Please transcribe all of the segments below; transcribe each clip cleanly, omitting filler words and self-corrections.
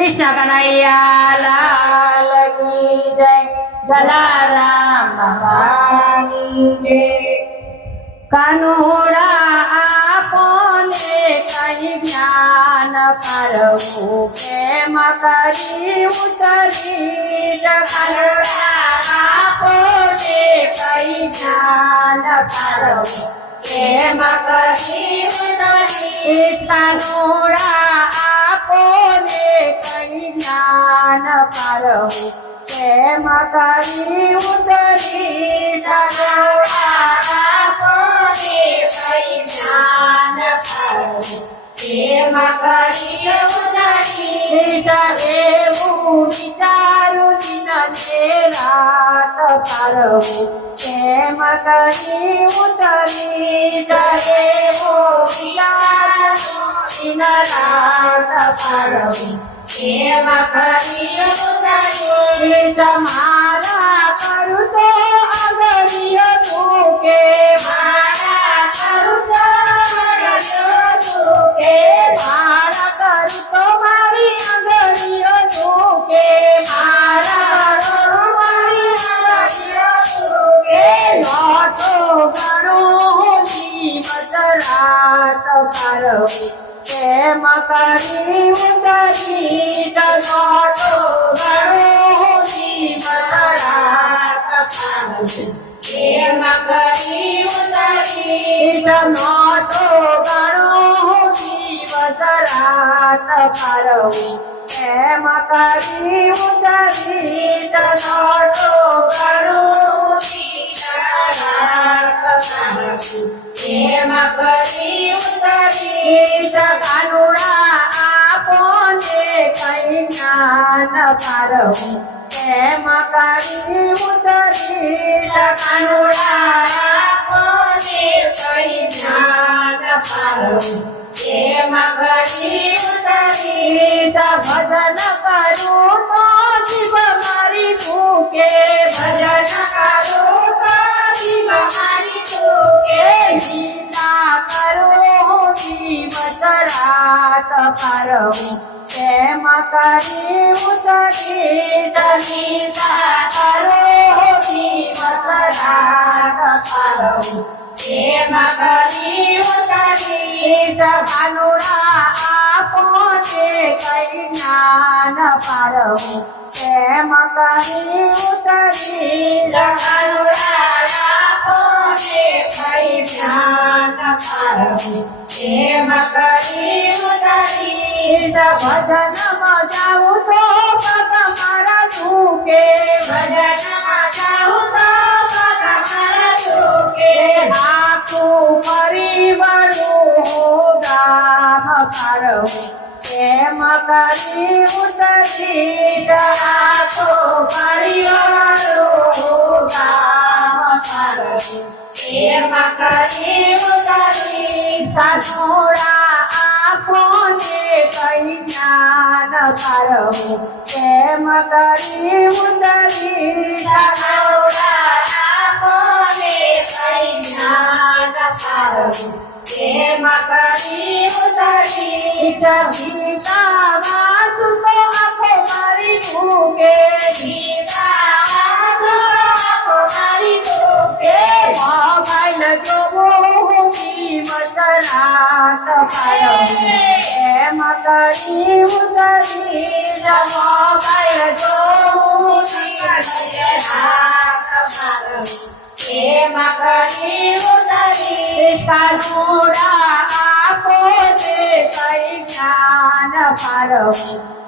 कृष्ण कन्हैया लाल की जय। जलाराम भगवान की कानूरा आपने कई ज्ञान करऊ प्रेम करी उतरी। कानूरा आपने कई ज्ञान करऊ प्रेम करी उतरी। कानूरा आपने कई ज्ञान करऊ प्रेम करी उतरी। कानूरा प्रेम करी उतरी। विचारू दिन रात करऊ प्रेम करी उतरी। दिन रात करऊ प्रेम करी उतरी। तुम्हारा करू तो अगरियो तूके मारा करू तो अगरियो तूके मारा करू तो मारी अगरियो तूके मारा करू मारी अगरियो तूके। नोटो गणो जीवत रात करऊ प्रेम करी उतरी। नोटो गणो जीवत रात करऊ प्रेम करी उतरी। नोटो गणो जीवत रात करऊ प्रेम करी उतरी। नोटो गणो जीवत रात करऊ प्रेम करी उतरी। कानूरा आपने कई ज्ञान करऊ प्रेम करी उतरी। कानूरा आपने कई ज्ञान करऊ प्रेम करी उतरी। भजन करू तो शिव मारी तूके भजन करू तो शिव मारी तूके। गीता करो जीवत रात करऊ प्रेम करी उतरी। गीता करो जीवत रात करऊ प्रेम करी उतरी। कानूरा आपने कई ज्ञान करऊ प्रेम करी उतरी। कानूरा आपने कई ज्ञान करऊ प्रेम करी उतरी। भजन मजाऊ तो पग मारा तूके भजन मजाऊ तो पग मारा तूके। आखू परिवारू गाम करऊ प्रेम करी उतरी। आखू परिवारू गाम करऊ प्रेम करी उतरी। कानूरा आपने कई ज्ञान करऊ प्रेम करी उतरी। कानूरा आपने कई ज्ञान करऊ प्रेम करी उतरी। गीता वासु तो आपो मारी तूके गीता वासु तो आपो मारी तूके। मोबाइल जो जीवत रात करऊ प्रेम करी उतरी। मोबाइल जो जीवत रात करऊ प्रेम करी उतरी। कानूरा आपने कई ज्ञान करऊ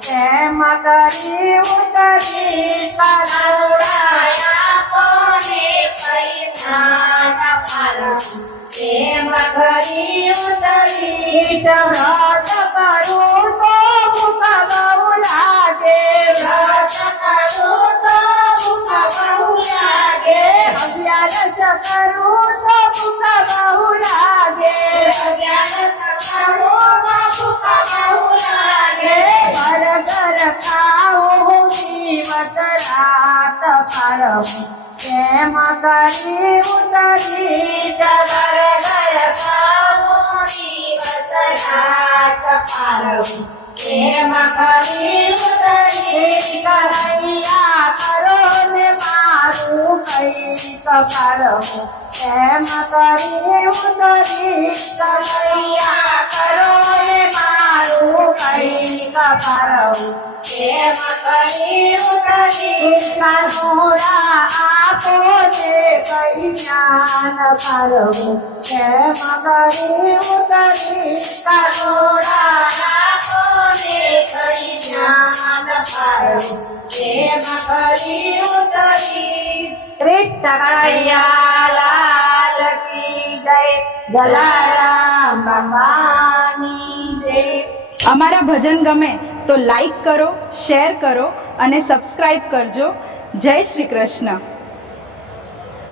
प्रेम करी उतरी। कानूरा आपने कई ज्ञान करऊ प्रेम करी उतरी। व्रत करू तो मुख बहु लागे व्रत करू तो मुख बहु लागे। अभ्यास करू तो मुख बहु लागे अभ्यास करू तो मुख बहु लागे। घर घर खाओ जीवत रात करऊ प्रेम करी उतरी। घर घर खाओ जीवत रात करऊ એમ કરી ઉતરી કનૈયા કરો ને મારું કંઈક કરવું એમ કરી ઉતરી કનૈયા કરો ને મારું કંઈક કરવું એમ કરી ઉતરી કાનોડા આપો ને કઈ જ્ઞાન કરવું એમ કરી ઉતરી કાનોડા આપો ને કઈ જ્ઞાન કરવું એમ કરી ઉતરી કૃષ્ણ કનૈયા લાલ કી જય જલારામ બાપાની જય અમારા ભજન ગમે તો લાઈક કરો, શેર કરો અને સબસ્ક્રાઇબ કરજો. જય શ્રી કૃષ્ણ.